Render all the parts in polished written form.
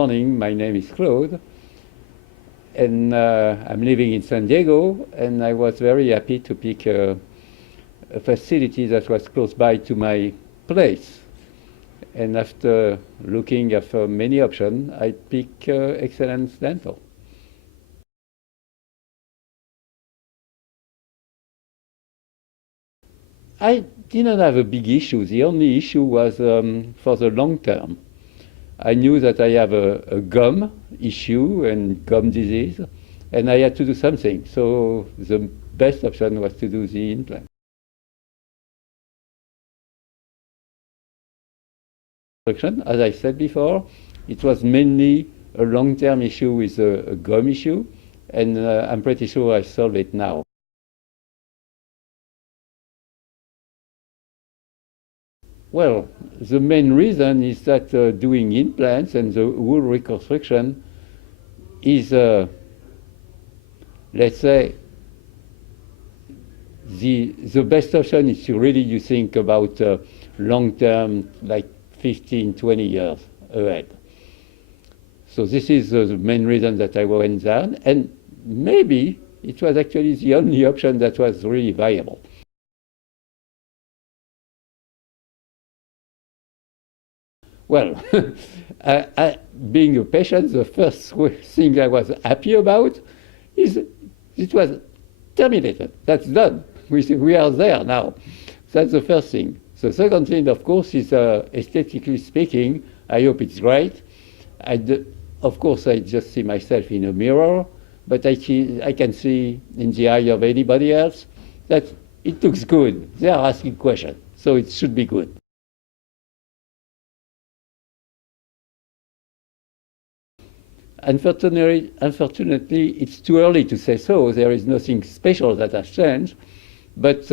morning. My name is Claude, and I'm living in San Diego, and I was very happy to pick a facility that was close by to my place. And after looking at many options, I picked Excellence Dental. I didn't have a big issue. The only issue was for the long term. I knew that I have a gum issue and gum disease, and I had to do something. So the best option was to do the implant. As I said before, it was mainly a long-term issue with a gum issue, and I'm pretty sure I solved it now. Well, the main reason is that doing implants and the wool reconstruction is, let's say, the best option is to really you think about long term, like 15, 20 years ahead. So this is the main reason that I went down, and maybe it was actually the only option that was really viable. Well, being a patient, the first thing I was happy about is it was terminated. That's done. We are there now. That's the first thing. The second thing, of course, is aesthetically speaking, I hope it's great. Of course, I just see myself in a mirror, but I can see in the eye of anybody else that it looks good. They are asking questions, so it should be good. Unfortunately, it's too early to say so. There is nothing special that has changed. But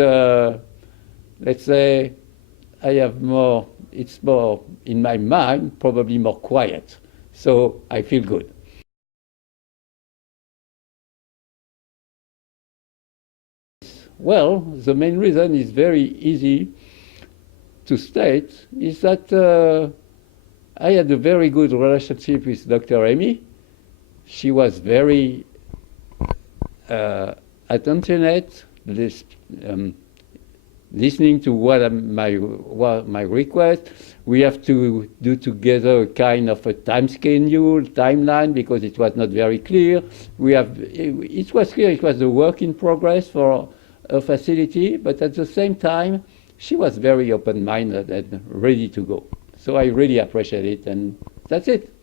let's say I have more, it's more in my mind, probably more quiet. So I feel good. Well, the main reason is very easy to state, is that I had a very good relationship with Dr. Amy. She was very attentionate, listening to what my request. We have to do together a kind of a time schedule, timeline, because it was not very clear. It was clear it was a work in progress for a facility, but at the same time, she was very open-minded and ready to go. So I really appreciate it, and that's it.